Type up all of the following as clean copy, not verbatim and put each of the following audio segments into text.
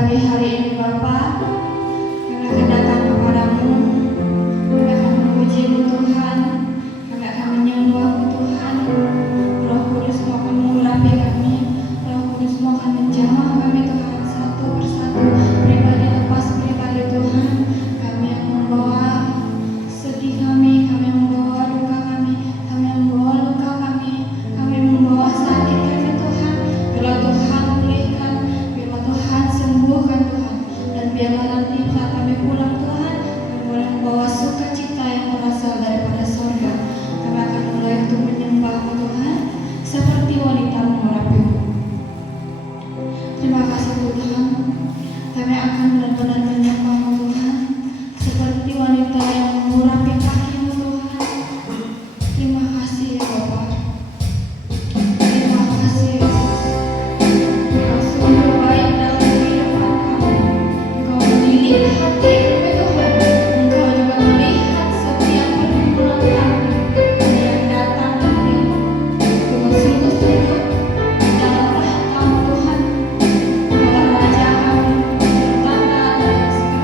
pagi hari ini Bapa, kami akan datang kepadamu, kami akan memuji-Mu Tuhan, kami akan menyembah-Mu Tuhan. Roh Kudus mau akan mengurapi kami, Roh Kudus mau akan menjamah kami Tuhan satu persatu, pribadi lepas pribadi Tuhan. Kami yang membawa sedih kami yang membawa duka kami yang membawa luka kami yang membawa sakit kami Tuhan. Biarlah Tuhan pulihkan, biarlah Tuhan sembuhkan Tuhan, dan biarlah nanti saat kami pulang Tuhan, kami boleh membawa sukacita yang berasal daripada surga. Kami akan mulai untuk menyembah-Mu Tuhan seperti wanita mengurapi-Mu. Terima kasih Tuhan, kami akan benar-benar menyembah-Mu Tuhan seperti wanita yang mengurapi kaki-Mu Tuhan. Terima kasih ya Bapa, terima kasih Yesus. Engkau sungguh baik dalam kehidupan kami. Engkau melihat hati kami Tuhan. Engkau juga melihat setiap pergumulan kami yang datang dengan sungguh-sungguh dalam rahmat-Mu Tuhan. Engkau Raja kami, bertanda dan segala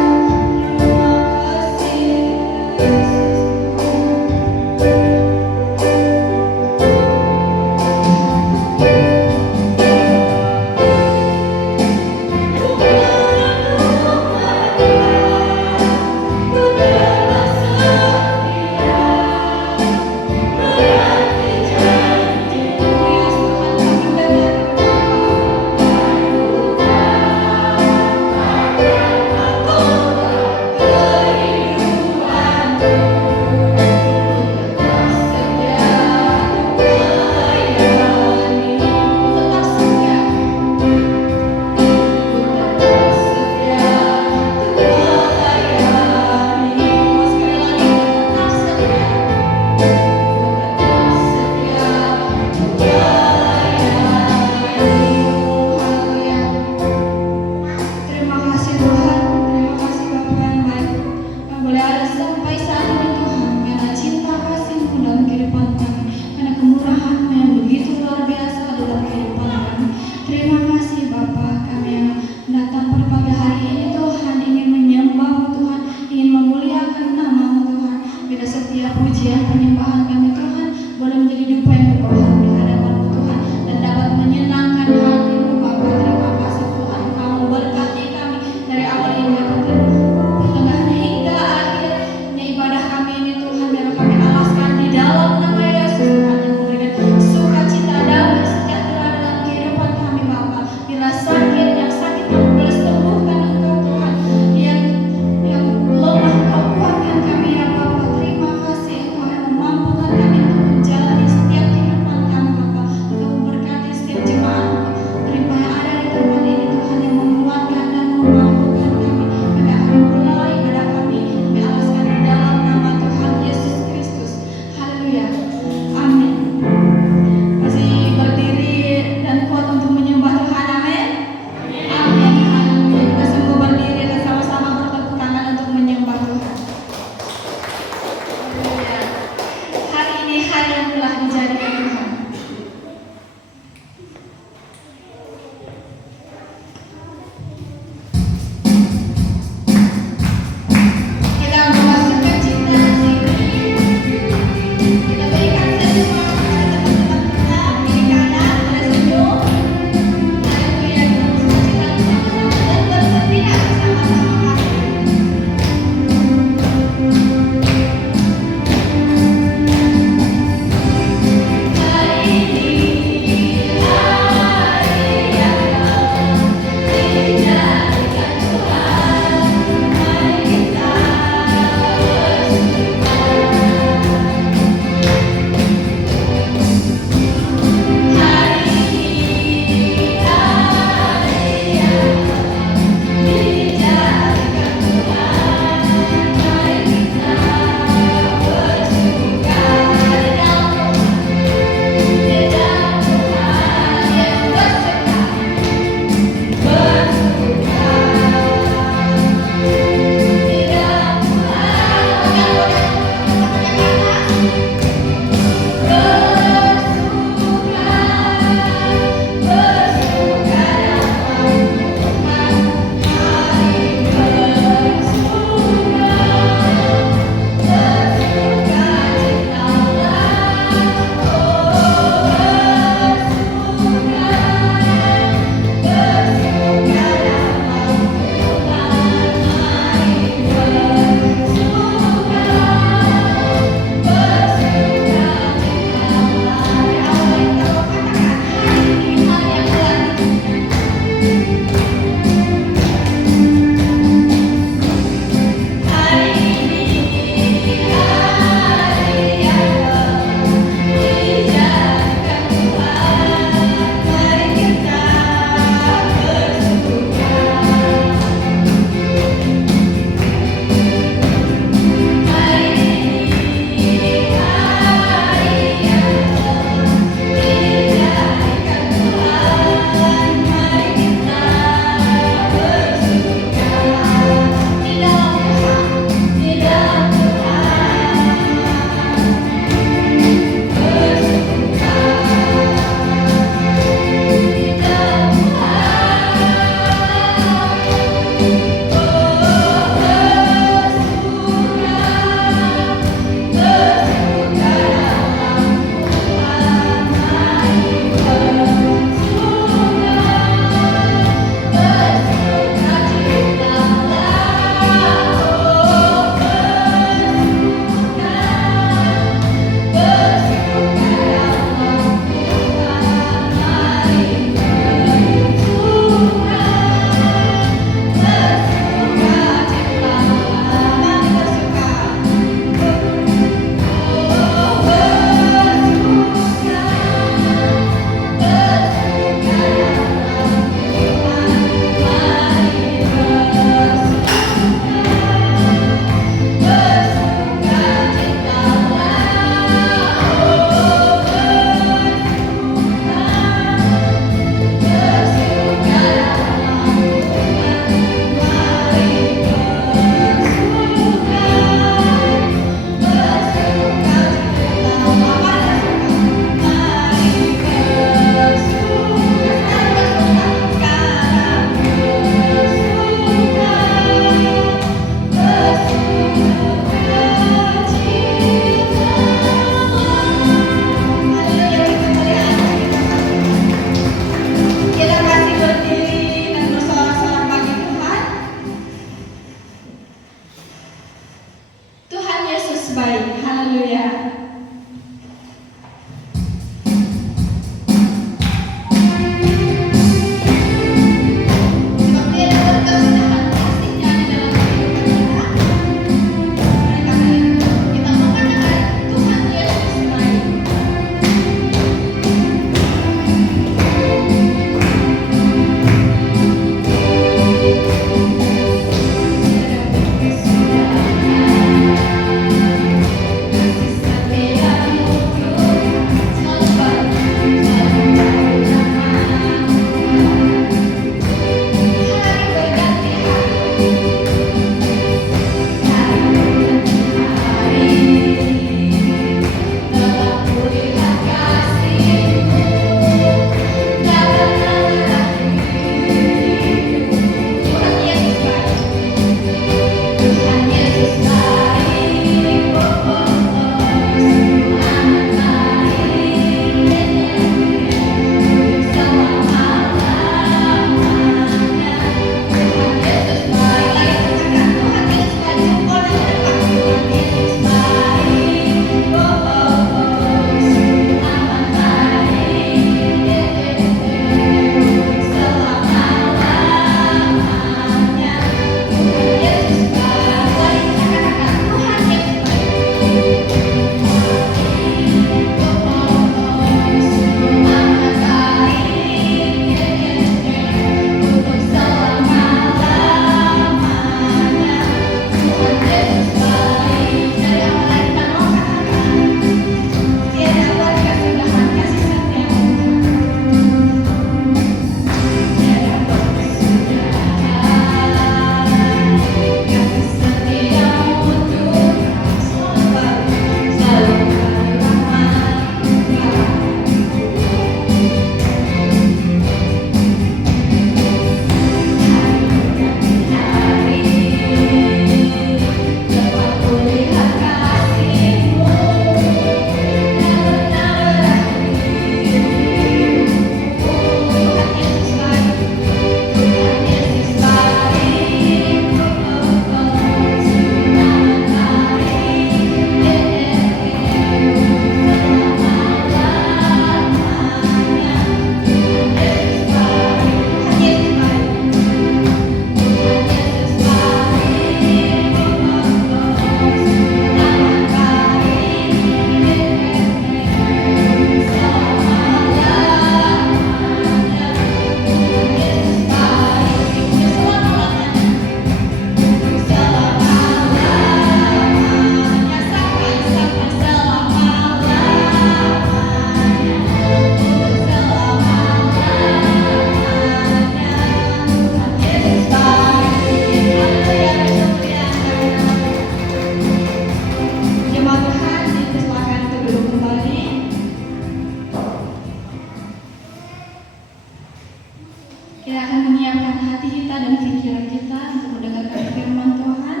Kita akan menyiapkan hati kita dan pikiran kita untuk mendengarkan firman Tuhan,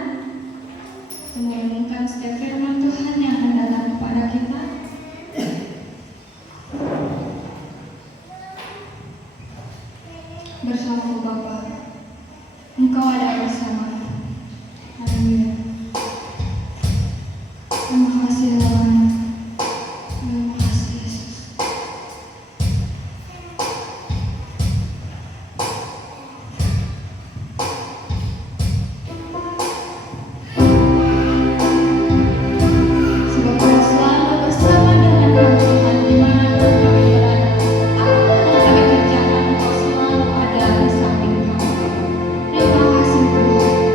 merenungkan setiap firman Tuhan yang akan datang kepada kita. Bersama Bapa, Engkau ada bersama. Haleluya. Terima kasih Tuhan. Terima kasih Yesus. Sebab Kau selalu bersama dengan kami Tuhan dimanapun kami berada. Apapun yang kami kerjakan, Engkau selalu ada di samping kami. Terima kasih Tuhan.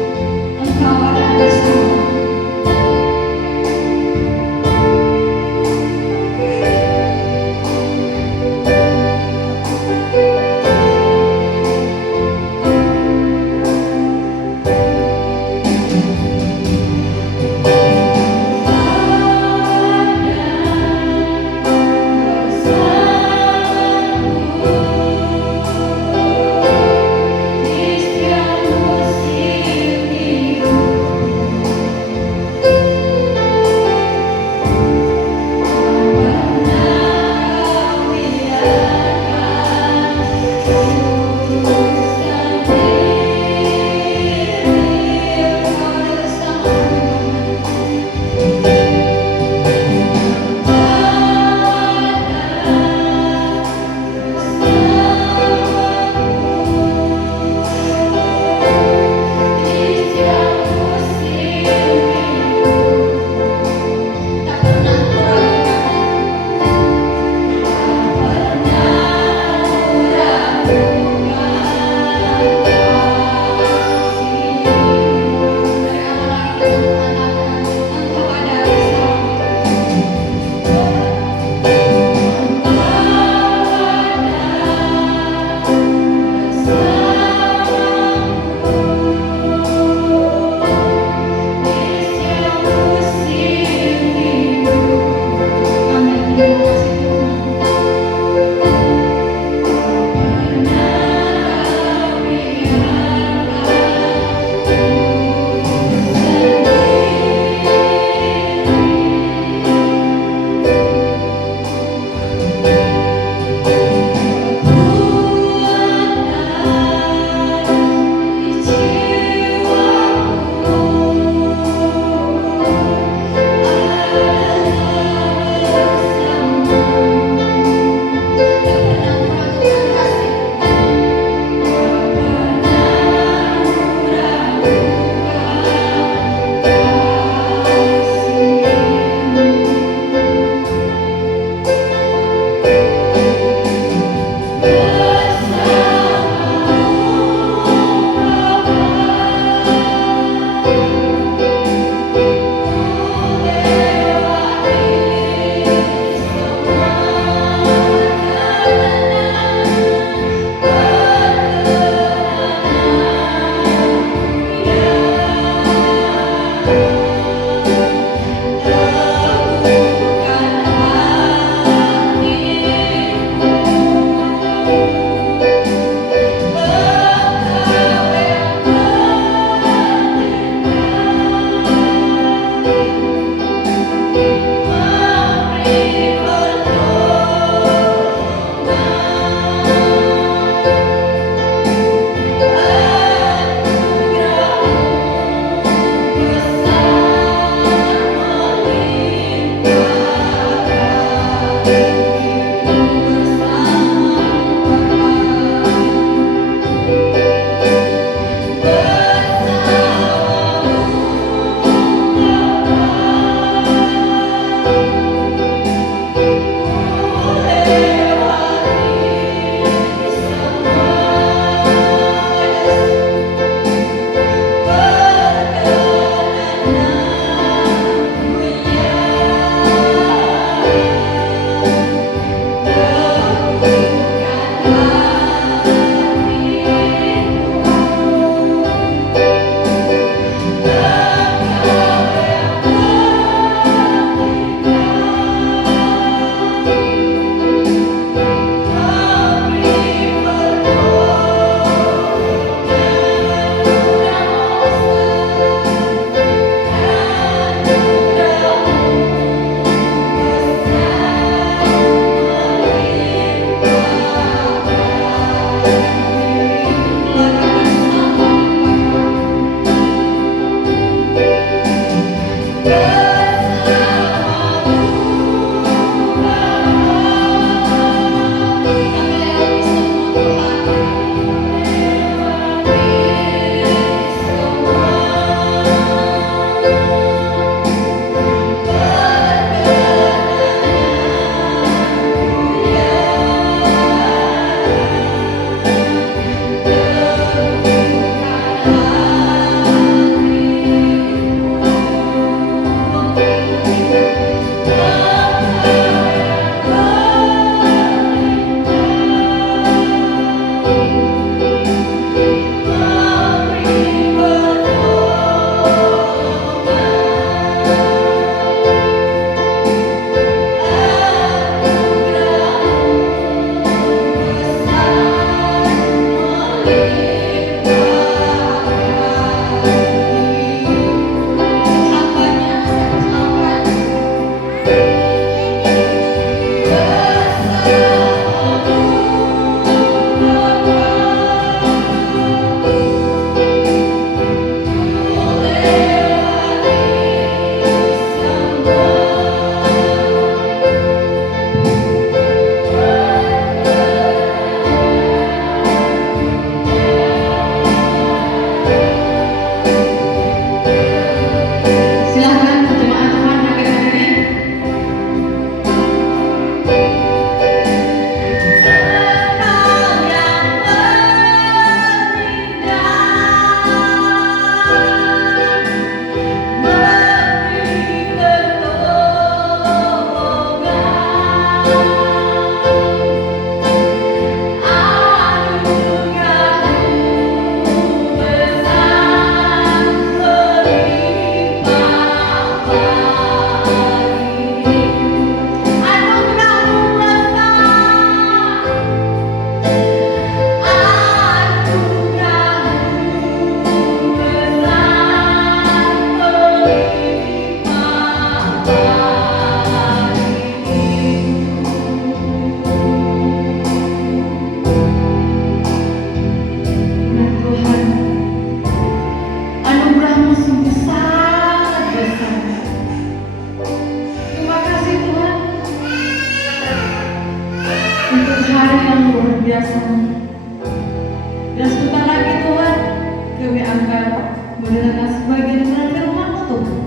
mendengarkan sebagian firman-Mu Tuhan.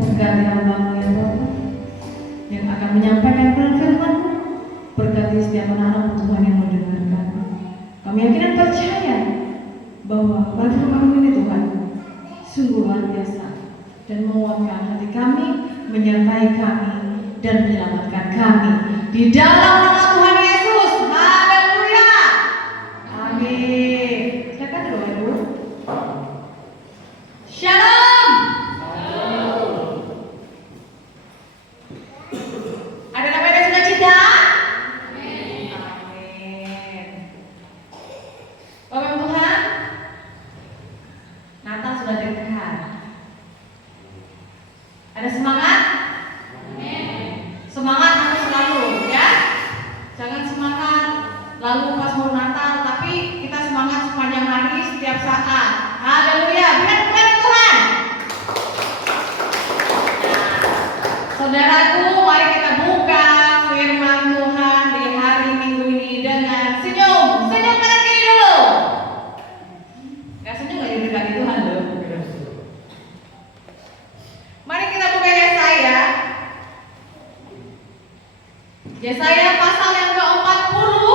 Berkati hamba-Mu ya Bapa yang akan menyampaikan firman-Mu. Berkati setiap anak-anak Tuhan yang mendengarkan. Kami yakin dan percaya bahwa firman-Mu ini Tuhan sungguh luar biasa dan menguatkan hati kami, menyertai kami dan menyelamatkan kami di dalam nama Tuhan Yesus. Haleluya. Amin. Silakan doa dulu. Shalom. Ada namanya dan sukacita? Amin. Bapak Tuhan, Natal sudah dekat. Ada semangat? Semangat harus selalu ya. Jangan semangat lalu pas mau Natal, tapi kita semangat sepanjang hari setiap saat. Haleluya. Biar kepada Tuhan. Saudaraku, mari kita buka firman Tuhan di hari Minggu ini dengan senyum. Senyum kanan kiri dulu. Gak senyum gak didekati Tuhan loh. Mari kita buka Yesaya. Yesaya pasal yang ke-40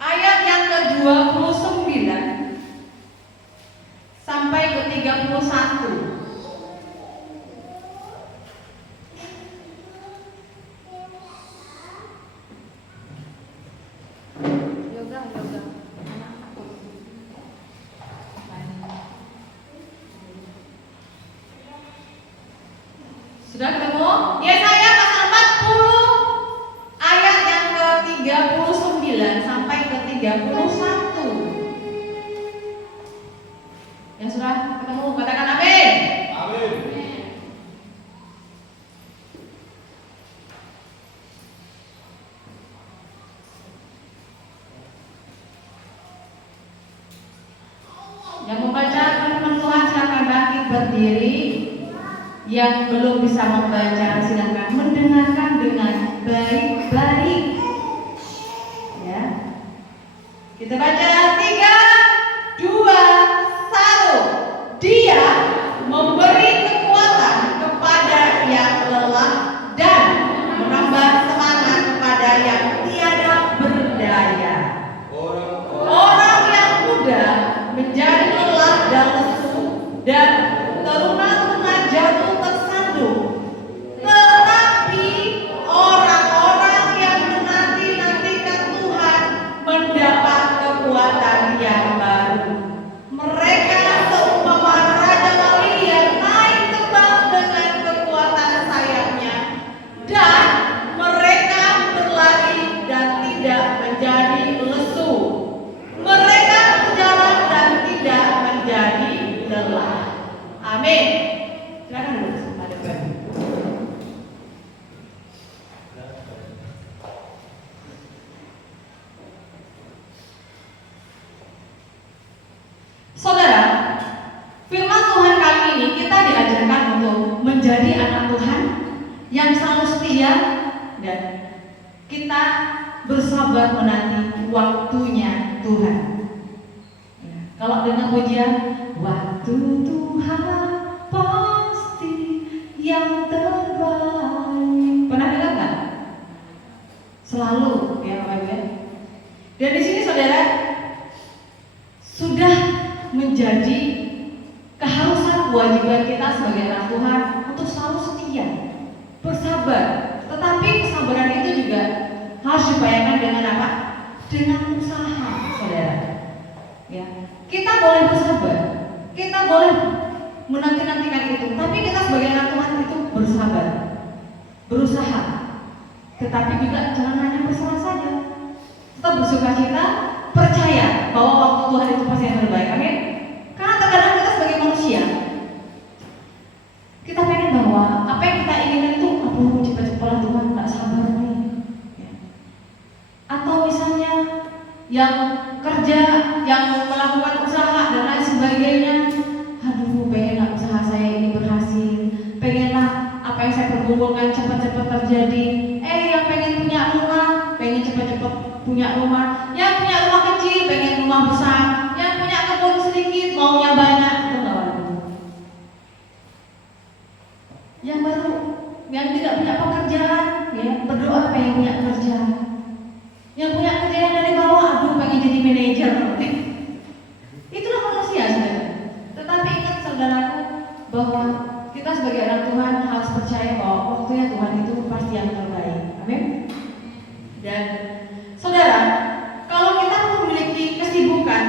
ayat yang ke-29 sampai ke-31. Yoga. Sudah ketemu? Yesaya pasal 40 ayat yang ke-39 sampai ke-31. Yang sudah ketemu katakan amin. Amin. Yang membaca firman Tuhan silakan bangkit berdiri. Yang belum bisa membaca silakan mendengarkan dengan baik-baik. Ya. Kita baca 3, 2, 1. Dia memberi kekuatan kepada yang lelah dan menambah semangat kepada yang tiada berdaya. Orang yang muda menjadi lelah dan lesu dan teruna-teruna jatuh tersandung. Tetapi orang-orang yang menanti-nantikan Tuhan mendapat kekuatan yang baru. Mereka seumpama raja wali yang naik terbang dengan kekuatan sayapnya, dan mereka berlari dan tidak menjadi lesu. Mereka berjalan dan tidak menjadi lelah. Amin. Silakan dulu pada Bapak. Saudara, firman Tuhan kali ini kita diajarkan untuk menjadi anak Tuhan yang selalu setia dan kita bersabar menanti waktunya Tuhan. Kalau dengan pujian waktu Tuhan pasti yang terbaik. Pernah dengar nggak? Selalu ya Bapak Ibu. Dan di sini saudara sudah menjadi keharusan kewajiban kita sebagai anak Tuhan untuk selalu setia, bersabar. Tetapi kesabaran itu juga harus dibayangkan dengan apa? Dengan usaha, saudara. Ya, kita boleh bersabar, kita boleh menanti-nantikan itu, tapi kita sebagai anak Tuhan itu bersabar, berusaha. Tetapi juga jangan hanya bersalah saja, tetap bersukacita, percaya bahwa waktu Tuhan itu pasti yang terbaik. Amin. Karena terkadang kita sebagai manusia, kita pengen bahwa apa yang kita inginkan itu, aduh cepat-cepatlah Tuhan, nggak sabar nih. Ya. Atau misalnya yang kerja, yang melakukan usaha dan lain sebagainya, aduh pengenlah usaha saya ini berhasil, pengenlah apa yang saya pergumulkan cepat-cepat terjadi. Yang pengen punya rumah, punya rumah. Yang punya rumah kecil pengen rumah besar. Yang punya kebun sedikit maunya banyak. Itu nggak ada. Yang baru, yang tidak punya pekerjaan, ya berdoa pengen punya kerja. Yang punya kerjaan dari bawah, aduh pengen jadi manajer. Itulah manusia, saudara. Tetapi ingat saudaraku bahwa kita sebagai anak Tuhan harus percaya bahwa waktunya Tuhan itu pasti yang terbaik. Amin. Dan saudara, kalau kita memiliki kesibukan,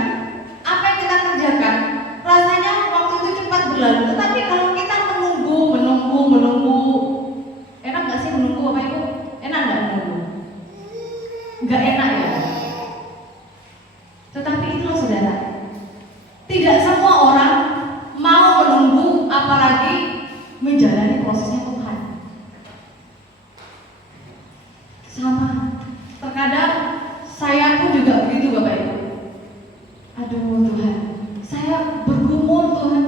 apa yang kita kerjakan, rasanya waktu itu cepat berlalu. Tetapi kalau kita menunggu, enak nggak sih menunggu, Bapak Ibu? Enak nggak menunggu? Nggak enak ya. Tetapi itulah saudara, tidak semua orang mau menunggu, apalagi menjalani prosesnya Tuhan. Sama, terkadang saya pun juga begitu Bapak Ibu. Aduh Tuhan, saya bergumul Tuhan,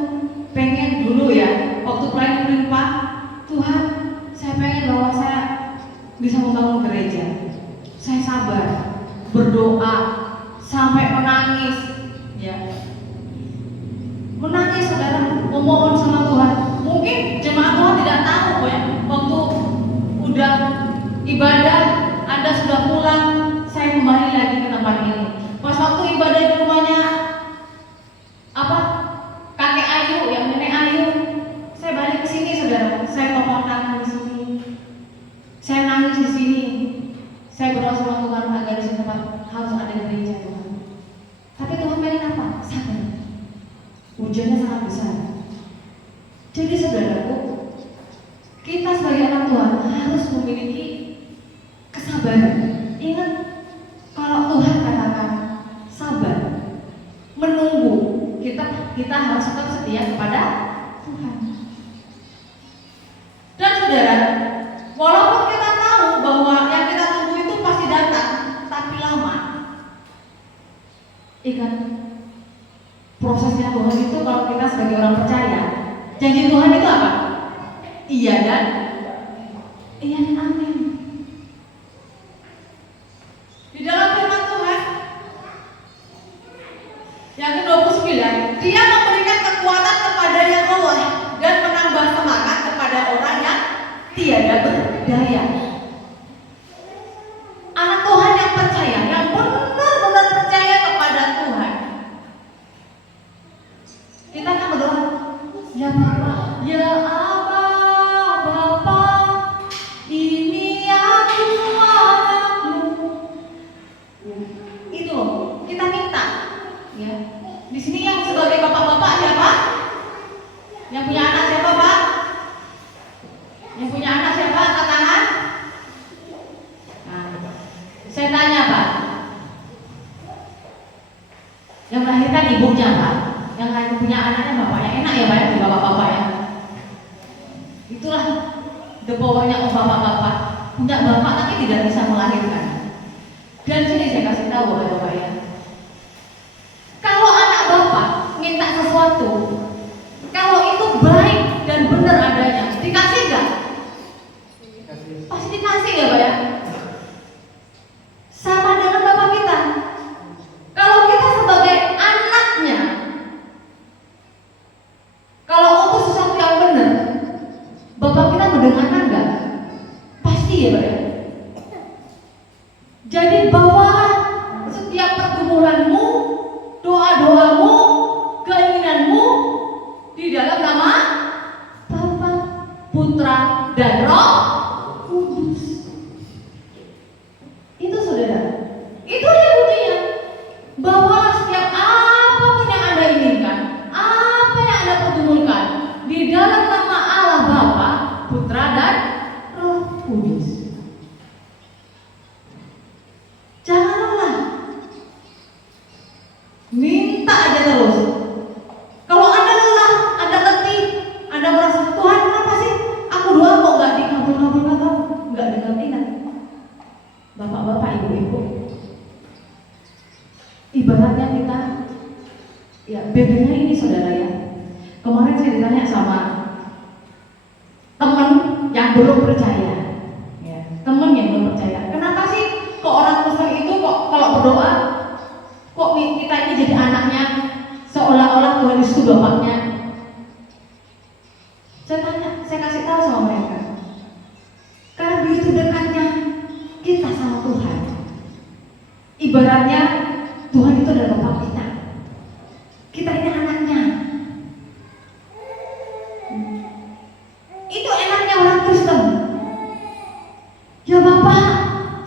pengen dulu ya waktu pelayanan melimpah, Tuhan saya pengen bahwa saya bisa membangun gereja. Saya sabar, berdoa sampai menangis, ya. Menangis saudara, memohon sama Tuhan. Mungkin jemaat Tuhan tidak tahu ya, waktu udah ibadah, Anda sudah pulang, saya kembali lagi ke tempat ini. Pas waktu ibadah di rumahnya kakek Ayu, yang nenek Ayu, saya balik ke sini saudara, saya topang tangan di sini, saya nangis di sini, saya berdoa sama Tuhan agar di sini tempat harus ada gereja Tuhan. Tapi Tuhan pengen apa? Sabar. Hujannya sangat besar. Jadi saudaraku, kita sebagai anak Tuhan harus memiliki kesabaran. Ingat, kalau Tuhan katakan sabar, menunggu, kita harus tetap setia kepada Tuhan. Dan saudara, walaupun kita tahu bahwa yang kita tunggu itu pasti datang, tapi lama. Ingat, prosesnya Tuhan itu kalau kita sebagai orang percaya, janji Tuhan itu apa? Iya dan amin. Di dalam firman Tuhan yang ke-29, Dia memberikan kekuatan kepada yang lemah dan menambah semangat kepada orang yang tiada berdaya. Anak Tuhan yang percaya, yang benar-benar percaya kepada Tuhan, kita akan berdoa, ya Bapa, ya Aba, Bapa, ini aku anakmu. Itu loh, kita minta. Ya, di sini yang sebagai bapak-bapak siapa? Yang punya anak siapa, Pak? Yang punya anak siapa? Angkat tangan. Nah, saya tanya, Pak. Yang melahirkan ibunya, Pak. Yang punya anaknya bapaknya, enak ya Pak ya, bapak-bapak ya. Itulah the powernya bapak-bapak. Punya bapak tapi tidak bisa melahirkan. Dan sini saya kasih tahu bapak-bapak ya. Kalau anak bapak minta sesuatu, kalau itu baik dan benar adanya, dikasih nggak? Pasti dikasih ya Pak ya. Sama dengan bapak kita. Kalau kita sebagai anaknya, kalau untuk sesuatu yang benar, bapak kita mendengarkan nggak? Pasti ya Pak ya. Jadi bawalah setiap pergumulanmu, doa-doamu, keinginanmu di dalam nama Bapa, Putra, dan Roh Kudus. Itu saudara, itu dia buktinya. Bawalah setiap apapun yang Anda inginkan, apa yang Anda pergumulkan di dalam nama Allah Bapa, Putra, dan Roh Kudus. Jangan lelah, minta aja terus. Kalau Anda lelah, Anda letih, Anda merasa Tuhan kenapa sih aku doa kok nggak dikabul-kabul, nggak dengar. Bapak-bapak, ibu-ibu, ibaratnya kita, ya bedanya ini saudara ya. Kemarin saya ditanya sama teman yang belum percaya, ya, teman yang belum percaya, kenapa sih kok orang Kristen itu kok Bapak,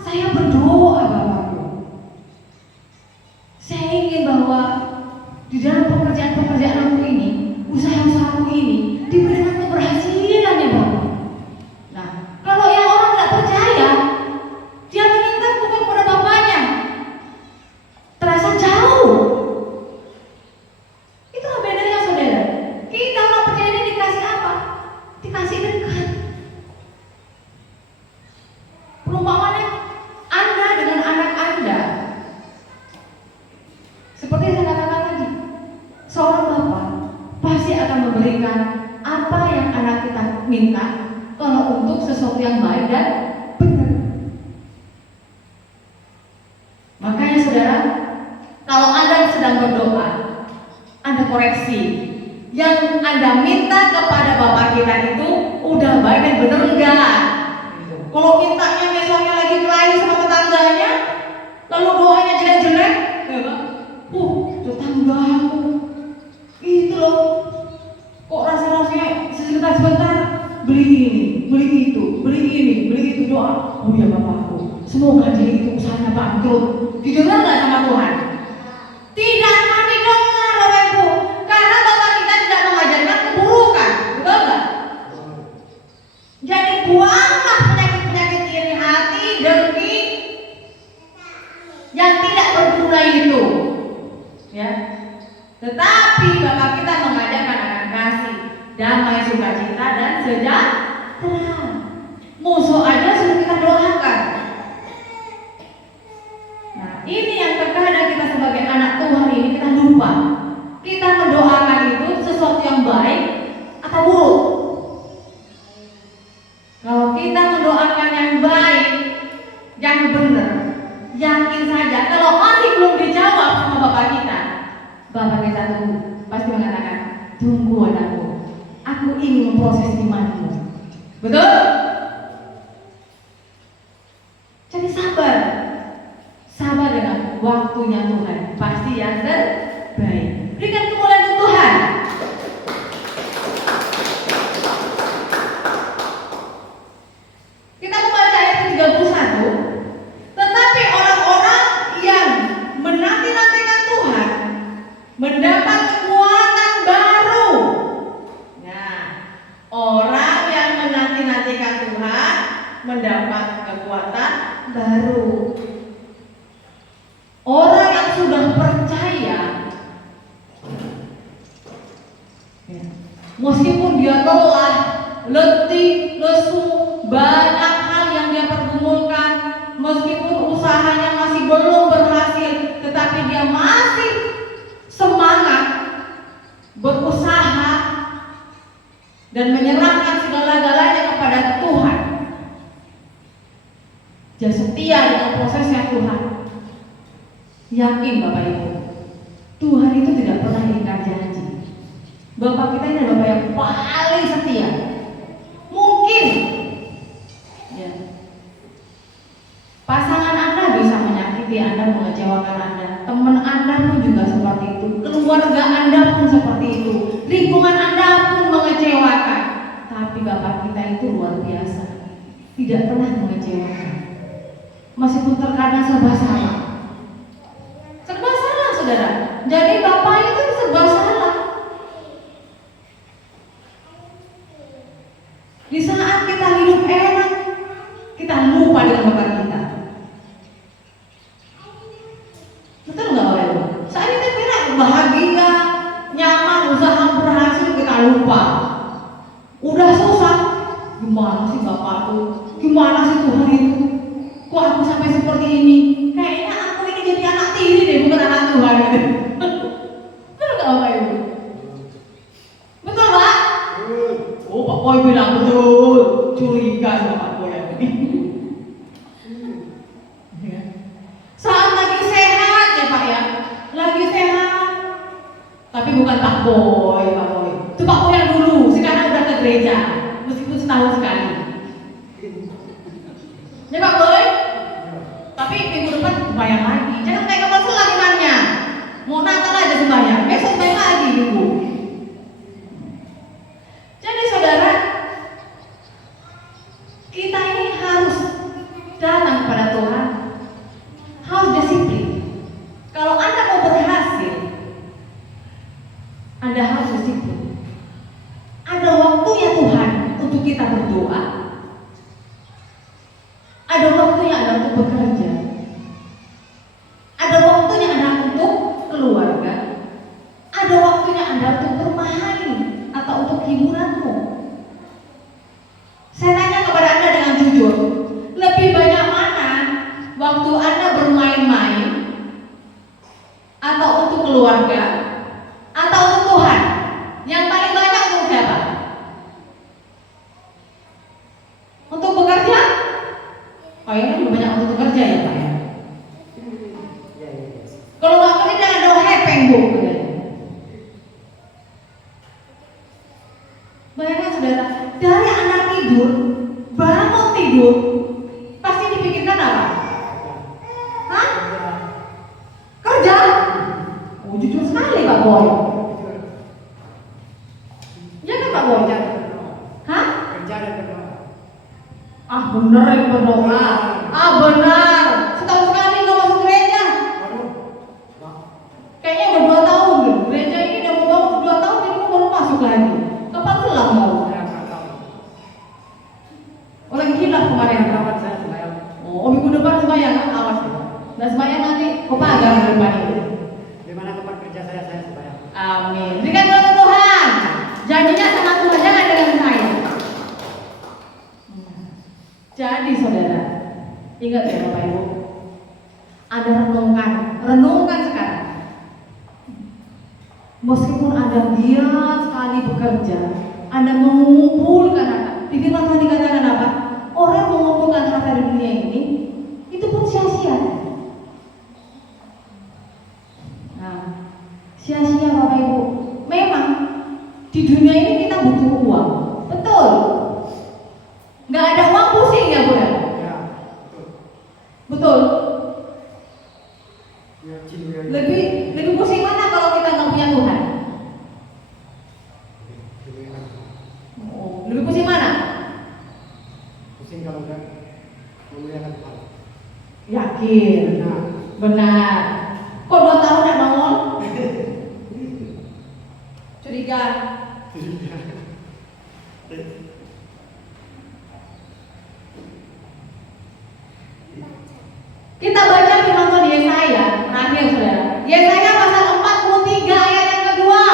saya berdoa Bapakku. Saya ingin bahwa di dalam pekerjaan aku ini, usaha-usahaku ini diberikan keberhasilan ya Bapak. Nah, kalau yang orang nggak percaya, dia meminta bukan kepada bapaknya, terasa jauh. Itulah bedanya saudara. Kita orang percaya ini dikasih apa? Dikasih dekat. Perumpamannya Anda dengan anak Anda, seperti yang saya katakan tadi, seorang bapak pasti akan memberikan apa yang anak kita minta kalau untuk sesuatu yang baik dan benar. Makanya saudara, kalau Anda sedang berdoa, Anda koreksi yang Anda minta kepada Bapak kita itu udah baik dan benar enggak? Kalau mintanya misalnya lagi kelahi sama tetangganya, lalu doanya jelek-jelek, ya Pak, tetanggaku itu loh, kok rasa-rasanya sebentar beli ini, beli itu, beli ini, beli itu, doa. Oh ya Bapakku, semoga dia itu usahanya bangkrut. Didengar nggak sama Tuhan? Tidak akan didengar Bapak Ibu, karena Bapak kita tidak mengajarkan keburukan, betul nggak? Jadi buanglah penyakit-penyakit iri hati, dengki yang tidak berguna itu, ya. Tetapi Bapak kita mengajarkan akan kasih, damai, sukacita dan sejahtera. Musuh aja sudah kita doakan. Nah, ini yang terkadang kita sebagai anak Tuhan ini kita lupa. Kita mendoakan itu sesuatu yang baik atau buruk. Kalau kita mendoakan yang baik, yang benar, yakin saja kalau masih belum dijawab sama Bapak kita tunggu, pasti mengatakan, tunggu anakku, aku ingin memproses imanmu. Betul? Jadi sabar dengan waktunya Tuhan, pasti yang terbaik. Berikan kemuliaan untuk Tuhan. Kita membaca ayat 31. Tetapi orang-orang yang menanti-nantikan Tuhan mendapat kekuatan baru. Nah, orang yang menanti-nantikan Tuhan mendapat kekuatan baru. Orang yang sudah percaya, ya, meskipun dia lelah, letih, lesu, banyak hal yang dia pergumulkan, meskipun usahanya masih belum berhasil, tetapi dia masih semangat berusaha dan menyerahkan segala-galanya kepada Tuhan. Dia setia dengan prosesnya Tuhan. Yakin Bapak Ibu, Tuhan itu tidak pernah ingkar janji. Bapak kita ini adalah Bapak yang paling setia. Mungkin ya, pasangan Anda bisa menyakiti Anda, mengecewakan Anda, teman Anda pun juga seperti itu, keluarga Anda pun seperti itu, lingkungan Anda pun mengecewakan. Tapi Bapak kita itu luar biasa, tidak pernah mengecewakan. Meskipun terkadang serba salah, saudara. Jadi Bapak itu serba salah. Di saat kita hidup enak, kita lupa dengan Bapak kita. Betul nggak Bapak Ibu? Saat kita kira bahagia, nyaman, usaha berhasil, kita lupa. Udah susah, gimana sih Bapak tuh? Gimana sih Tuhan itu? Kok aku sampai seperti ini? Kayaknya aku ini jadi anak tiri deh, bukan anak Tuhan. Betul nggak Bapak Ibu? Betul Pak? Oh Pak Boy bilang betul. Curiga sama Pak Boy ini. Saat lagi sehat ya Pak ya, lagi sehat. Tapi bukan Pak Boy. Itu Pak Boy yang dulu. Sekarang udah ke gereja, meskipun setahun sekali. Ya Pak Boy. Tapi minggu depan sembahyang lagi. Jangan kayak kapal selam imannya. Mau Natal aja sembahyang, besok sembahyang lagi minggu. Jadi saudara, kita ini harus datang kepada Tuhan, harus disiplin. Kalau Anda mau berhasil, Anda harus disiplin. Ada waktunya Tuhan untuk kita berdoa. Ada waktunya Anda untuk bekerja. Ada waktunya Anda untuk keluarga. Ada waktunya Anda untuk bermain atau untuk hiburanmu. Saya tanya kepada Anda dengan jujur, lebih banyak mana waktu Anda bermain-main atau untuk keluarga atau untuk Tuhan? Yang paling banyak untuk siapa? Untuk bekerja? Oh ini lebih banyak untuk bekerja ya Pak ya? Kalau nggak kerja jangan dong hepeng bu. Bayangkan saudara, dari anak tidur, bangun tidur, pasti dipikirkan apa? Hah? Kerja? Oh jujur sekali Pak Boy. Ya kan Pak Boy? Hah? Kerja dan berdoa. Ah benar yang berdoa. Ah benar. Setahun sekali nggak masuk gereja. Waduh. Kayaknya udah 2 tahun gitu. Gereja ini udah mau bangun 2 tahun jadi mau baru masuk lagi. Kapan pulang kau? Saya nggak tahu. Orang gila kemarin. Kawan saya sembahyang. Oh minggu depan sembahyang kan? Awas ya. Dan sembahyang nanti kau pagar di depan itu. Di mana tempat kerja saya sembahyang. Amin. Berikan kepada Tuhan. Janjinya sama Tuhan, jangan dengan saya. Jadi saudara, ingat ya Bapak Ibu, Anda renungkan sekarang. Meskipun Anda giat sekali bekerja, Anda mengumpulkan harta. Di firman Tuhan dikatakan apa? Orang mengumpulkan harta di dunia ini, itu pun sia-sia. Nah, sia-sia Bapak Ibu. Memang di dunia ini kita butuh uang, betul. Nggak ada uang pusing ya Bu ya? Ya, betul. Betul. Ya, cinta. Lebih pusing mana kalau kita nggak punya Tuhan? Oh, lebih pusing mana? Pusing kalau nggak memuliakan Tuhan. Yakin. Benar. Benar. Kok 2 tahun nggak nongol? Curiga. Kita baca firman Tuhan di Yesaya, terakhir saudara. Yesaya pasal 43 ayat yang kedua.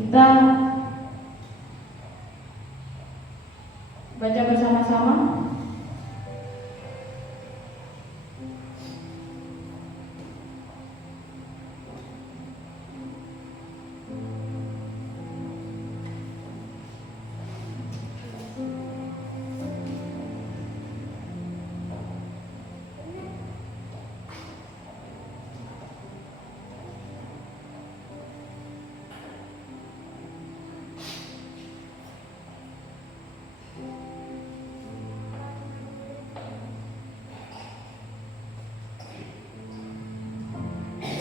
Kita baca bersama-sama.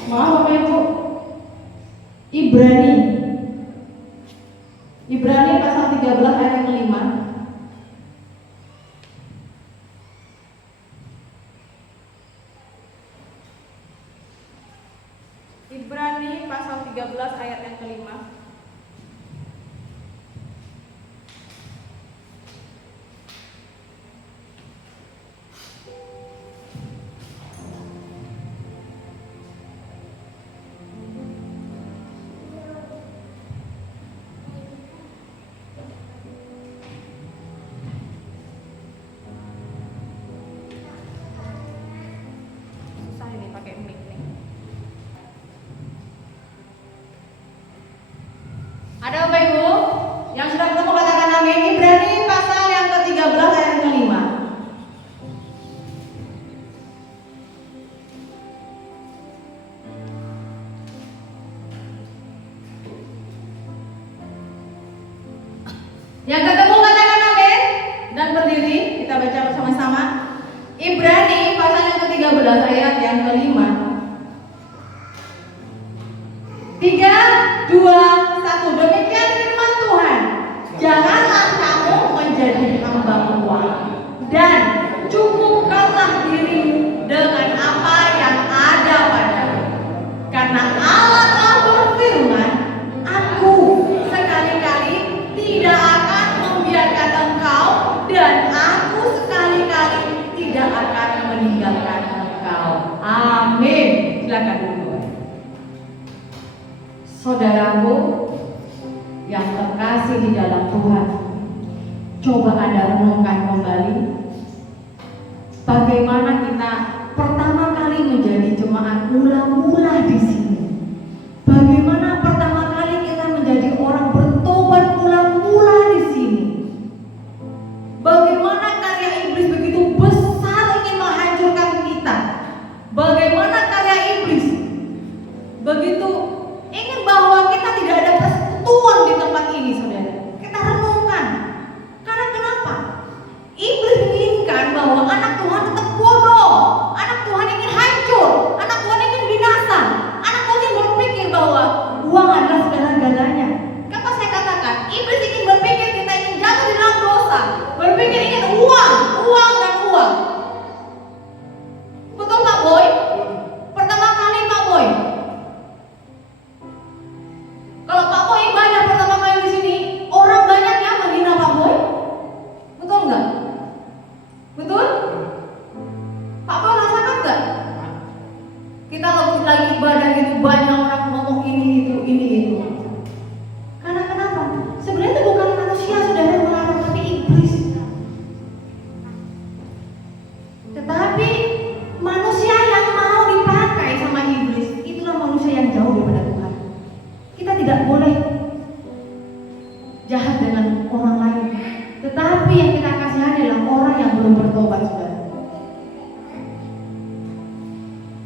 Maaf Bapak Ibu. Ibrani pasal 13 ayat yang kelima. Ibrani pasal 13 ayat yang kelima. Yang ketemu katakan amin dan berdiri, kita baca bersama-sama. Ibrani pasal yang ke-13 ayat yang ke-5. 3, 2, 1. Demikian firman Tuhan. Janganlah kamu menjadi hamba uang, dan cukupkanlah dirimu dengan apa yang ada padamu. Karena Allah telah berfirman, Aku sekali-kali tidak akan membiarkan engkau, dan Aku sekali-kali tidak akan meninggalkan engkau. Amin. Silakan dulu. Saudaraku yang terkasih di dalam Tuhan, coba Anda renungkan kembali bagaimana kita pertama kali menjadi jemaat mula-mula di sini. Bagaimana pertama kali kita menjadi orang bertobat mula-mula di sini. Bagaimana karya iblis begitu besar ingin menghancurkan kita. Bagaimana karya iblis begitu ingin bahwa kita tidak ada persekutuan di tempat ini, saudara. Kita renungkan. Karena kenapa? Iblis menginginkan bahwa anak Tuhan tetap bodoh. Anak Tuhan ingin hancur. Anak Tuhan ingin binasa. Anak Tuhan ingin berpikir bahwa uang adalah segala-galanya. Kenapa saya katakan? Iblis ingin berpikir kita ingin jatuh di dalam dosa. Berpikir ingin uang, uang dan uang. Betul Pak Boy? Pertama kali Pak Boy. Kalau Pak Boy banyak pertama kali di sini, orang banyak yang menghina Pak Boy. Betul nggak? Betul? Pak Boy rasakan nggak? Kita lagi ibadah gitu banyak orang ngomong ini itu. Karena kenapa? Sebenarnya itu bukan manusia saudara yang melarang, tapi iblis. Tetapi manusia yang mau dipakai sama iblis, itulah manusia yang jauh daripada Tuhan. Kita tidak boleh jahat dengan orang lain, tetapi yang kita kasihani adalah orang yang belum bertobat, saudara.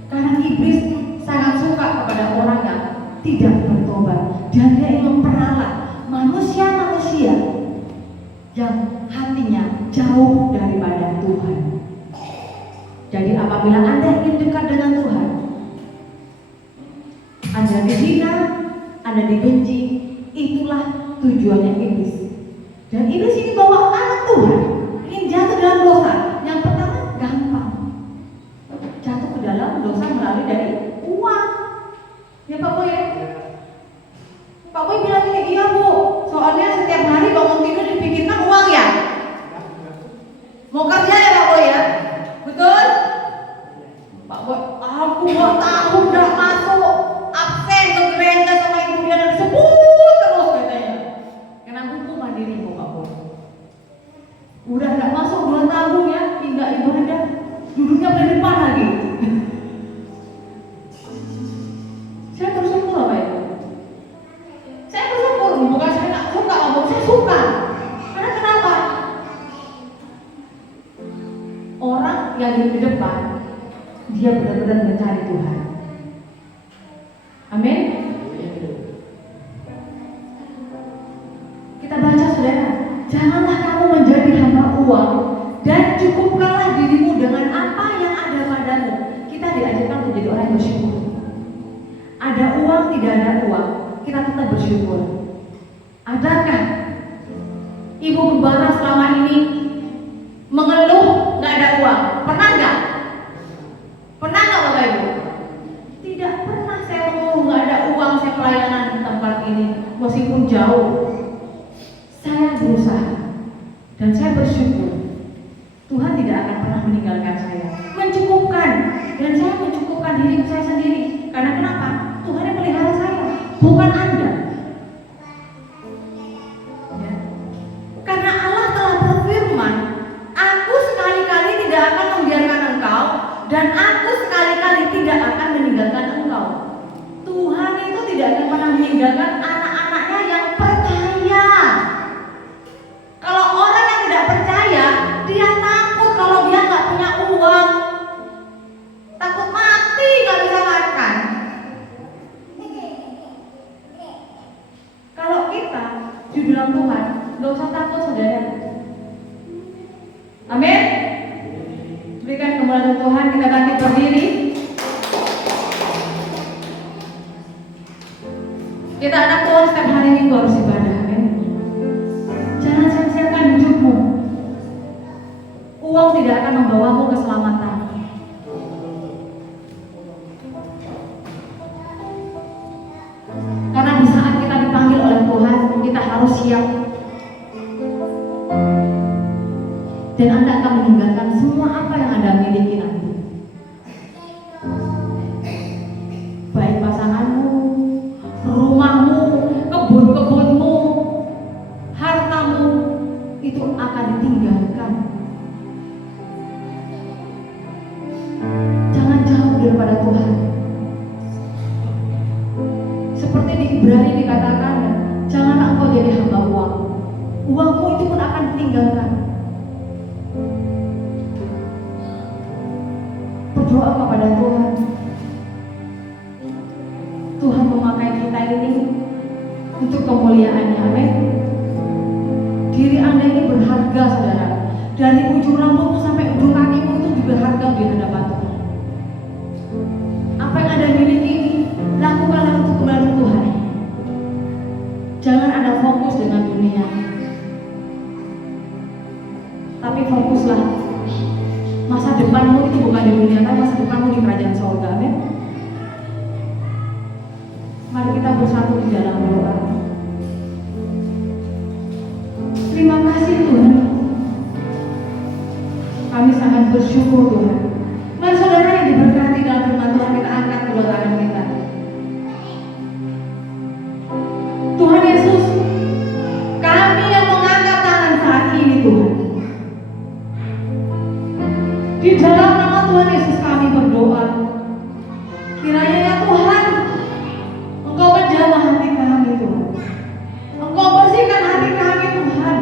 Karena iblis sangat suka kepada orang yang tidak bertobat, dan dia ingin memperalat manusia-manusia yang hatinya jauh daripada Tuhan. Jadi apabila Anda ingin dekat dengan Tuhan, Anda dihina, Anda dibenci, itulah tujuannya iblis. Dan iblis ini bawa anak Tuhan ingin jatuh dalam dosa. Yang pertama gampang, jatuh ke dalam dosa melalui dari uang. Ya Pak Boy ya? Pak Boy bilang ini, iya Bu, soalnya setiap hari bangun tidur dipikirkan uang ya. Mau kerja ya Pak Boy ya? Betul? Pak Boy, aku 2 tahun udah masuk absen ke gereja sama ibu dia dan disebut terus katanya. Karena buku mandiri Bu Pak Boy. Udah gak masuk 2 tahun ya, tinggal ibadah, duduknya di depan lagi. Saya bersyukur apa itu? Saya bersyukur, bukan saya gak suka, saya suka. Karena kenapa? Orang yang di depan, dia benar-benar mencari Tuhan. Amin. Kita baca saudara, janganlah kamu menjadi hamba uang, dan cukupkanlah dirimu dengan apa yang ada padamu. Kita diajarkan menjadi orang yang bersyukur. Ada uang, tidak ada uang, kita tetap bersyukur. Adakah ibu gembala selama ini mengeluh nggak ada uang? Pernah nggak? Pernah nggak Bapak Ibu? Tidak pernah saya mengeluh nggak ada uang, saya pelayanan di tempat ini meskipun jauh. Saya berusaha dan saya bersyukur. Tuhan tidak akan pernah meninggalkan saya, mencukupkan, dan saya mencukupkan diri saya sendiri. Karena kenapa? Tuhan yang pelihara saya, bukan Anda. Ya. Karena Allah telah berfirman, Aku sekali-kali tidak akan membiarkan engkau, dan Aku sekali-kali tidak akan meninggalkan engkau. Tuhan itu tidak akan pernah meninggalkan anak-anaknya yang percaya. Kalau orang yang tidak percaya, dia takut kalau dia nggak punya uang, takut mati nggak Berikan kemuliaan Tuhan, kita bangkit berdiri. Kita anak Tuhan setiap hari Minggu harus ibadah, amin. Jangan sia-siakan hidupmu. Uang tidak akan membawamu keselamatan. Karena di saat kita dipanggil oleh Tuhan, kita harus siap. Dan Anda akan meninggalkan semua apa yang Anda miliki nanti. Baik pasanganmu, rumahmu, kebun-kebunmu, hartamu, itu akan ditinggalkan. Jangan jauh daripada Tuhan. Seperti di Ibrani dikatakan, janganlah engkau jadi hamba uang. Uangmu itu pun akan ditinggalkan. Berdoa kepada Tuhan. Tuhan memakai kita ini untuk kemuliaan-Nya, amin. Diri Anda ini berharga, saudara. Dari ujung rambutmu sampai ujung kakimu itu berharga di hadapan Tuhan. Apa yang Anda miliki, lakukanlah untuk kemuliaan Tuhan. Jangan Anda fokus dengan dunia, tapi fokuslah. Masa depanmu itu bukan di dunia, tapi masa depanmu di kerajaan surga, amin. Mari kita bersatu di dalam doa. Terima kasih Tuhan. Kami sangat bersyukur Tuhan. Mari saudara yang diberkati dalam firman Tuhan, kita angkat kedua tangan kita. Tuhan Yesus, kami yang mengangkat tangan saat ini Tuhan. Di dalam nama Tuhan Yesus kami berdoa. Kiranya ya Tuhan, Engkau menjamah hati kami Tuhan. Engkau bersihkan hati kami Tuhan.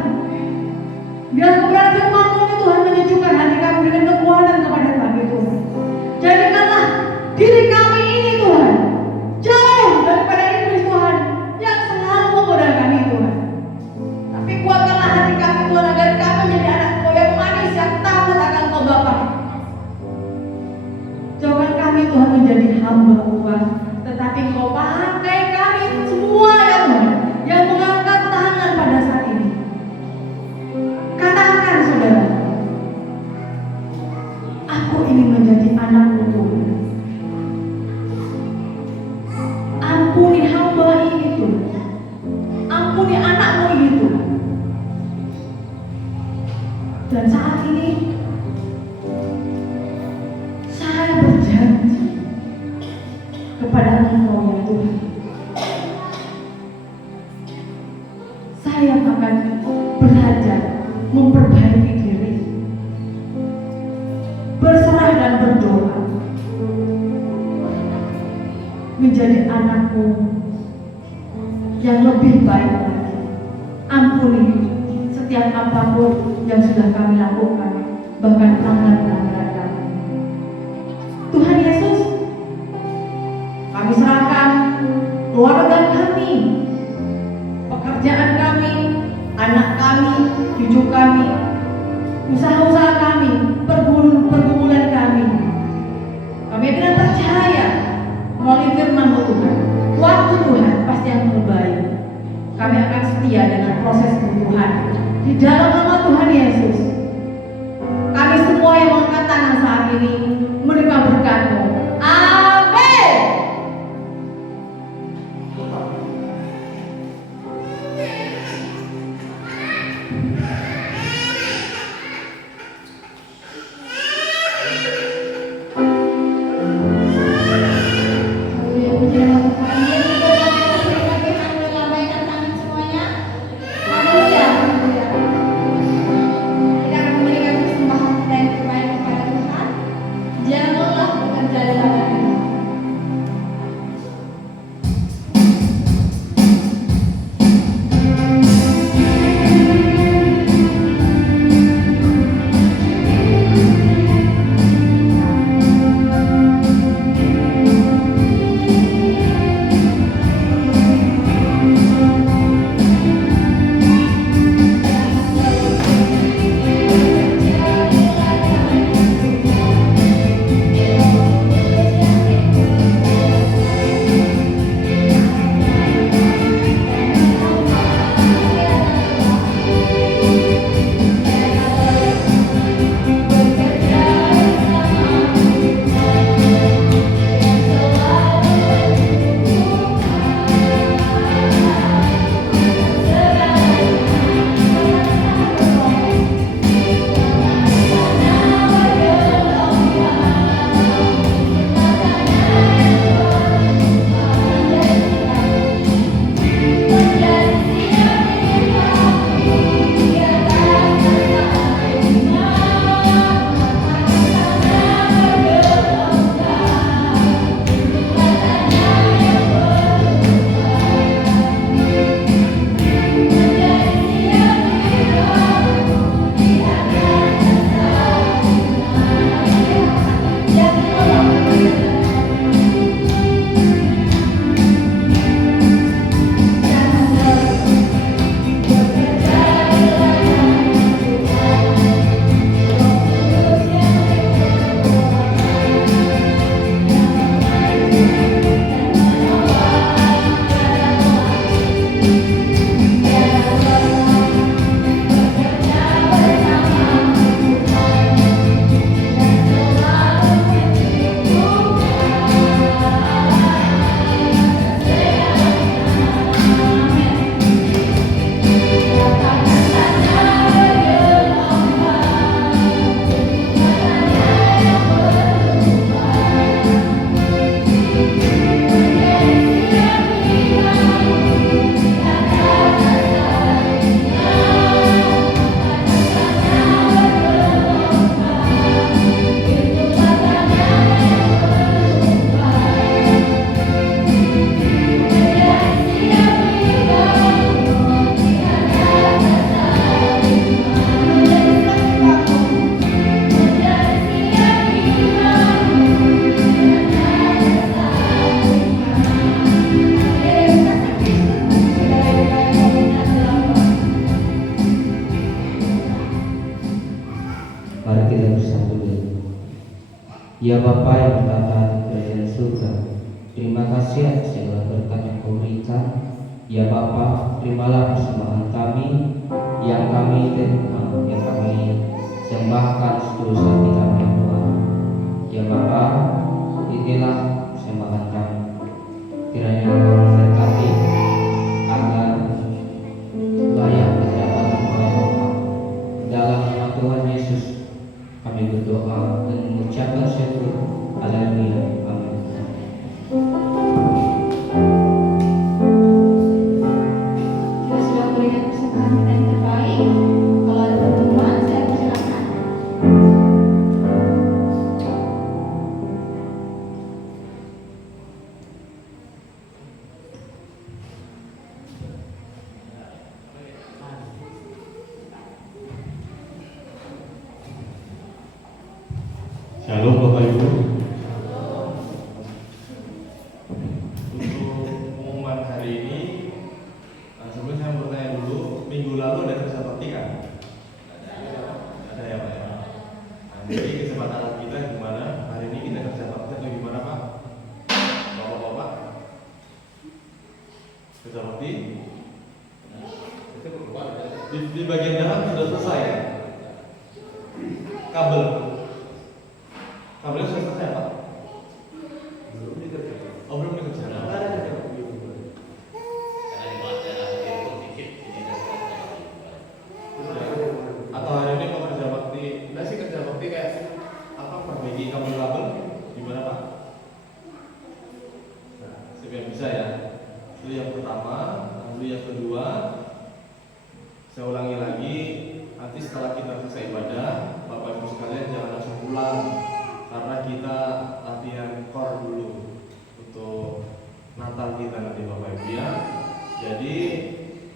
Biar kebenaran firman-Mu ini Tuhan menyejukkan hati kami dengan kekuatan kepada kami Tuhan. Jadikanlah diri kami ini Tuhan jauh daripada iblis Tuhan yang selalu menggoda kami Tuhan. Tapi kuatkanlah hati kami Tuhan agar kami menjadi anak-Mu yang manis, yang takut akan Engkau Bapa. Jauhkan kami Tuhan menjadi hamba Tuhan, tetapi Engkau pakai kami semua ya Tuhan yang mengangkat tangan pada saat ini. Katakan saudara, aku ingin menjadi anak-Mu Tuhan. Ampuni hamba ini Tuhan. Ampuni anak-Mu ini Tuhan. Dan saat ini saya berjanji kepada Engkau ya Tuhan, saya akan belajar memperbaiki diri, berserah dan berdoa, menjadi anak-Mu yang lebih baik lagi. Ampuni setiap apapun yang sudah kami lakukan, bahkan pelanggaran kami. Tuhan Yesus, kami serahkan keluarga kami, pekerjaan kami, anak kami, cucu kami, usaha-usaha kami, pergumulan kami. Kami dengan percaya melalui firman-Mu Tuhan, waktu Tuhan pasti yang terbaik. Kami akan setia dengan proses Tuhan. Di dalam nama Tuhan Yesus, kami semua yang mengangkat tangan saat ini menerima berkat-Mu. Amin. Ya Bapa yang berkata di kerajaan surga, terima kasih atas segala berkat yang Kau berikan. Ya Bapa, terimalah persembahan kami yang kami terima, yang kami sembahkan seluruh hati kami ya Tuhan. Ya Bapa, inilah persembahan kami. Kiranya Engkau memberkati agar layak di hadapan Engkau ya Bapa. Dalam nama Tuhan Yesus kami berdoa dan mengucapkan syukur. Haleluya. Amin. Kita sudah melihat persembahan kita yang terbaik. Kalau ada pertemuan, saya persilakan. Shalom Bapak Ibu. Untuk pengumuman hari ini, sebelum saya bertanya dulu, minggu lalu ada kerja bakti kan? Ada ya Pak ya. Nah, jadi kesempatan kita gimana? Hari ini kita kerja bakti atau gimana Pak? Bapak-bapak, kerja bakti? Di bagian dalam sudah selesai ya? Kabelnya sudah selesai Pak? Belum dikerjakan. Oh belum dikerjakan. Atau hari ini mau kerja bakti? Enggak sih, kerja bakti kayak apa? Perbaiki kabel-kabel gimana Pak? Nah, supaya bisa ya. Itu yang pertama. Lalu yang kedua, saya ulangi lagi. Nanti setelah kita selesai ibadah, Bapak Ibu sekalian jangan langsung pulang, karena kita latihan core dulu untuk Natal kita nanti Bapak Ibu ya. Jadi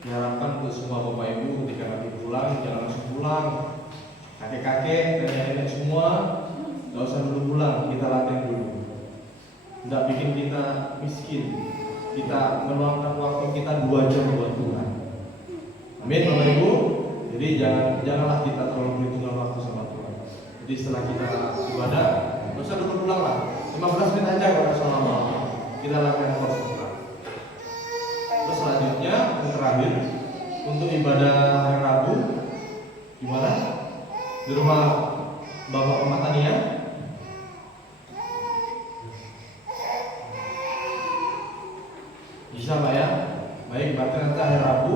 diharapkan untuk semua Bapak Ibu ketika nanti pulang jangan langsung pulang. Kakek-kakek dan nenek semua nggak usah dulu pulang, kita latihan dulu. Nggak bikin kita miskin. Kita meluangkan waktu kita 2 jam buat Tuhan. Amin Bapak Ibu. Jadi janganlah kita terlalu berhitungan waktu sama Tuhan. Jadi setelah kita ibadah, nggak usah dulu pulang lah. 15 menit aja kalau sama kita lakukan persembahan. Terus selanjutnya yang terakhir untuk ibadah hari Rabu, gimana? Di rumah Bapak Pematania? Bisa Pak ya? Baik, berarti nanti hari Rabu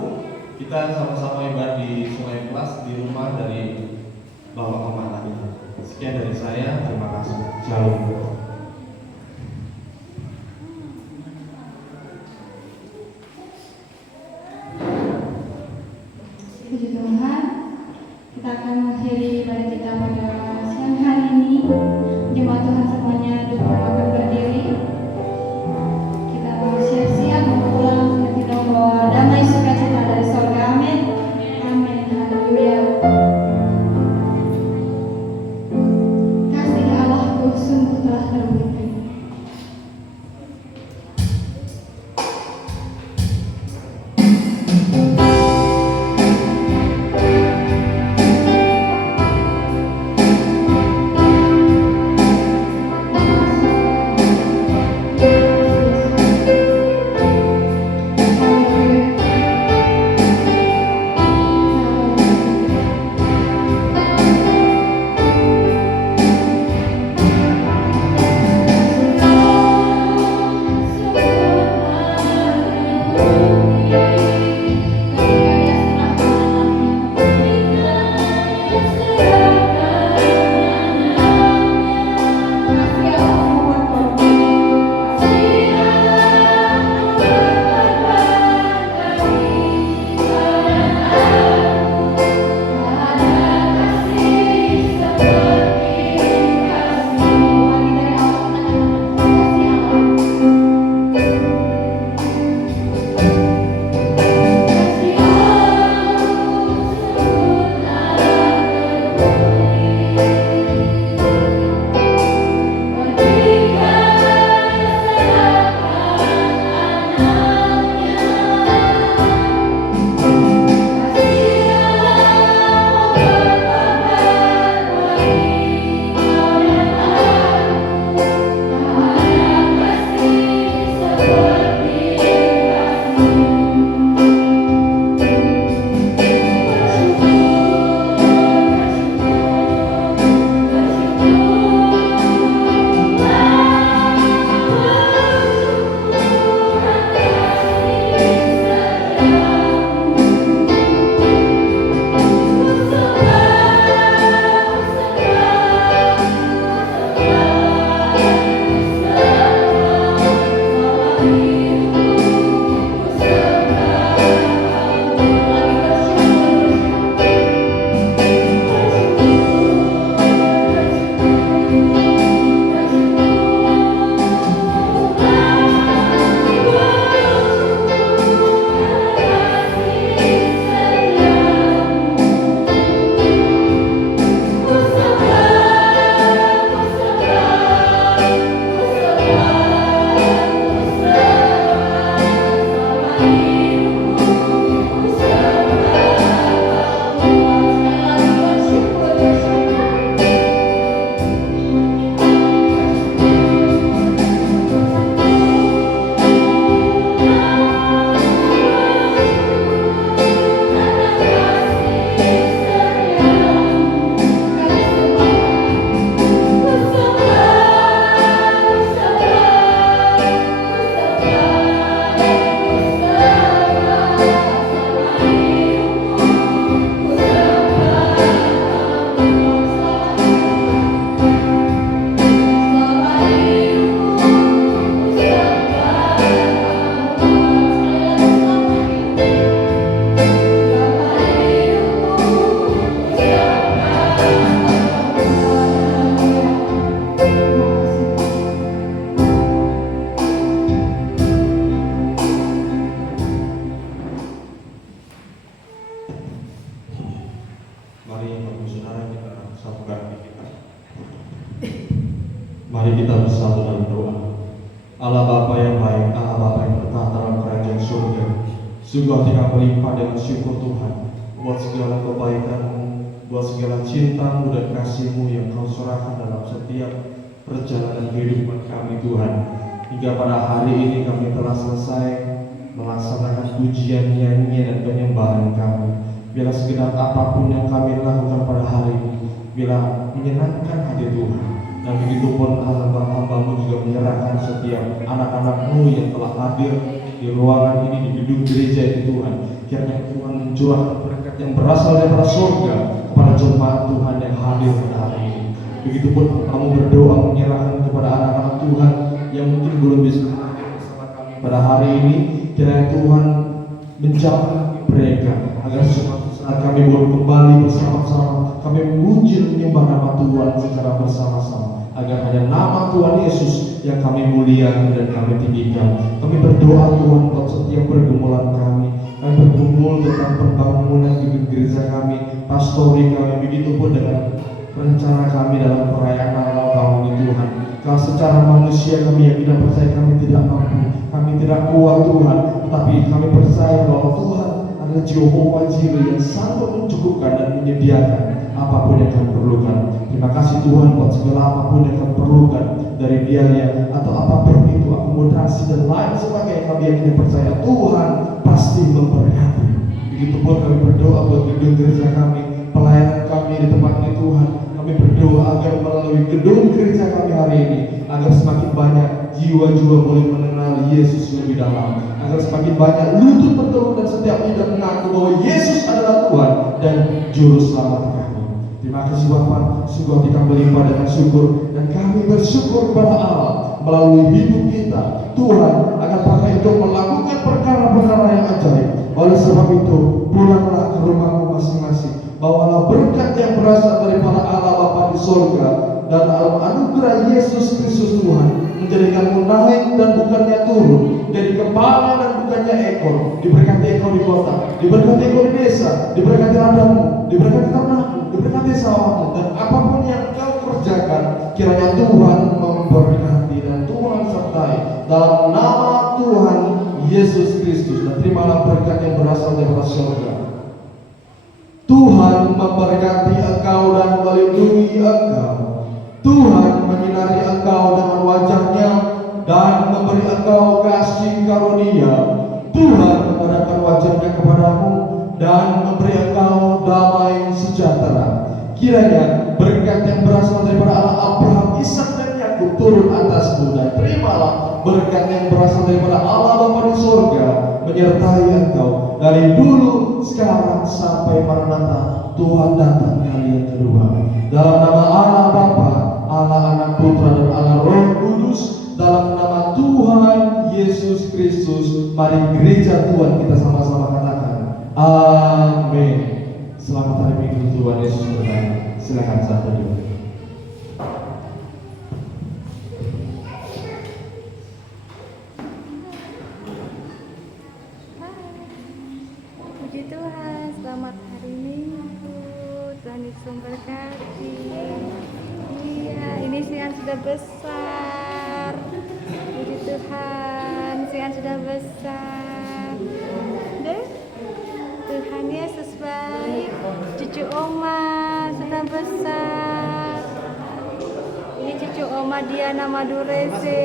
kita sama-sama ibadah di Sungai Plus di rumah dari Bapak Pematania. Sekian dari saya, terima kasih. Shalom. Puji Tuhan, kita akan mengakhiri ibadah kita pada siang hari ini. Jemaat Tuhan semuanya dipersilakan berdiri. Kita mau siap-siap mau pulang. Kita membawa damai sukacita dari sorga. Amin. Amin. Haleluya. Kasih Allahku Mari kita bersatu dalam doa. Allah Bapa yang baik, Allah Bapa yang bertahta dalam kerajaan surga, sungguh hati kami melimpah dengan syukur Tuhan buat segala kebaikan-Mu, buat segala cinta-Mu dan kasih-Mu yang Kau serahkan dalam setiap perjalanan kehidupan kami Tuhan. Hingga pada hari ini kami telah selesai melaksanakan pujian, nyanyian dan penyembahan kami. Bila segenap apapun yang kami lakukan pada hari ini, bila menyenangkan hati Tuhan, dan begitu pun hamba-Mu juga menyerahkan setiap anak-anak-Mu yang telah hadir di ruangan ini, di gedung gereja ini Tuhan. Kiranya Tuhan mencurahkan berkat yang berasal dari surga kepada jemaat Tuhan yang hadir pada hari ini. Begitupun kamu berdoa menyerahkan kepada anak-anak Tuhan yang mungkin belum bisa hadir bersama kami pada hari ini. Kiranya Tuhan menjamah mereka agar suatu saat kami boleh kembali bersama-sama, kami memuji menyembah nama Tuhan secara bersama-sama, agar hanya nama Tuhan Yesus yang kami muliakan dan kami tinggikan. Kami berdoa Tuhan buat setiap pergumulan kami berkumpul tentang pembangunan gedung gereja kami, pastori kami, begitu pun dengan rencana kami dalam perayaan Natal tahun ini Tuhan. Kalau secara manusia kami yang tidak percaya, kami tidak mampu, kami tidak kuat Tuhan, tetapi kami percaya bahwa Tuhan adalah Jehovah Jireh yang sanggup mencukupkan dan menyediakan apapun yang kami perlukan. Terima kasih Tuhan buat segala apapun yang kami perlukan, dari biaya atau apapun itu, akomodasi dan lain sebagainya. Kami yang percaya Tuhan pasti memberkati. Begitupun kami berdoa buat gedung gereja kami, pelayanan kami di tempat ini Tuhan. Kami berdoa agar melalui gedung gereja kami hari ini, agar semakin banyak jiwa-jiwa boleh mengenal Yesus lebih dalam, agar semakin banyak lutut bertelur dan setiap lidah mengaku bahwa Yesus adalah Tuhan dan Juru Selamat kami. Terima kasih Bapak, sungguh hati kami melimpah dengan syukur, dan kami bersyukur kepada Allah melalui hidup kita. Tuhan akan pakai untuk melakukan perkara-perkara yang ajaib. Oleh sebab itu, pulanglah ke rumahmu masing-masing. Bawalah berkat yang berasal daripada Allah Bapa di surga dan anugerah Yesus Kristus Tuhan menjadikanmu naik dan bukannya turun, jadi kepala dan bukannya ekor. Diberkati ekor di kota, diberkati ekor di desa, diberkati ladangmu, diberkati ternakmu, diberkati sawahmu, dan apapun yang kau kerjakan, kiranya Tuhan memberkati dan Tuhan sertai dalam nama Tuhan Yesus Kristus. Dan terimalah berkat yang berasal daripada surga. Tuhan memberkati engkau dan melindungi engkau. Tuhan menyinari engkau dengan wajahnya dan memberi engkau kasih karunia. Tuhan menghadapkan wajahnya kepadamu dan memberi engkau damai sejahtera. Kiranya berkat yang berasal daripada Allah Abraham, Ishak dan Yakub turun atasmu, dan terimalah berkat yang berasal daripada Allah Bapa di surga menyertai engkau dari dulu, sekarang sampai Maranatha. Tuhan datang kali yang kedua. Dalam nama Allah Bapa, Allah Anak, Putra dan Allah Roh Kudus, dalam nama Tuhan Yesus Kristus, mari gereja Tuhan kita sama-sama katakan amin. Selamat hari Minggu, Tuhan Yesus berkati. Silakan satu dulu. Puji Tuhan, selamat hari Minggu. Tuhan Yesus memberkati. Iya, ini Sian sudah besar. Puji Tuhan, Sian sudah besar. Deh, Tuhan Yesus baik. Cucu Oma sudah besar. Ini cucu Oma Diana Madurese,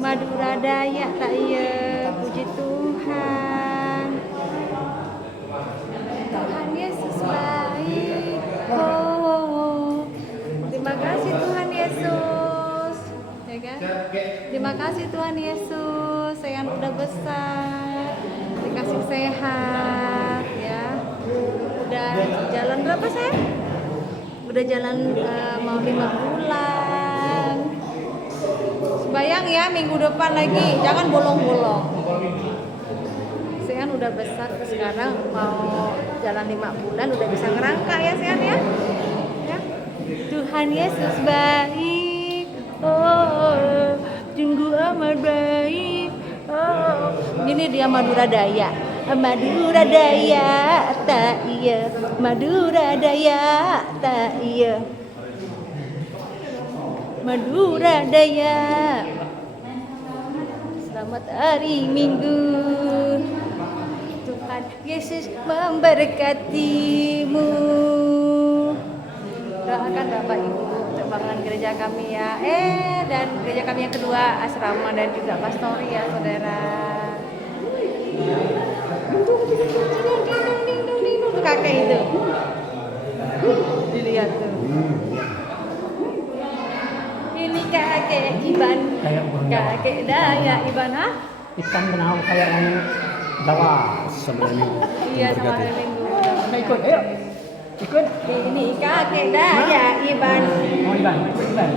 Madura Dayak tak iya. Puji Tuhan. Tuhan Yesus baik. Oh, terima kasih Tuhan Yesus, ya kan? Terima kasih Tuhan Yesus, saya udah besar, dikasih sehat, ya. Udah jalan berapa saya? Udah jalan mau 5 bulan. Sembayang ya minggu depan lagi, jangan bolong-bolong. Sean udah besar, sekarang mau jalan 5 bulan, udah bisa ngerangka ya Sean ya. Ya. Tuhan Yesus baik. Oh, sungguh amat baik. Oh, ini dia Madura Daya. Madura Daya tak iya. Madura Daya tak iya. Madura Daya. Selamat hari Minggu. Tuhan Yesus memberkatimu. Doakan Bapak Ibu untuk bangunan gereja kami ya. Dan gereja kami yang kedua, asrama dan juga pastori ya saudara. Ding, kakek itu. Dilihat tuh. Ini kakek Iban. Kakek Daya Iban, ha? Ikan kenal kayak yang bawa sebenarnya. Iya, sama hari Minggu. Ikut, ayo. Ikut. Ini kakek Daya Iban. Mau Iban, ikut Iban.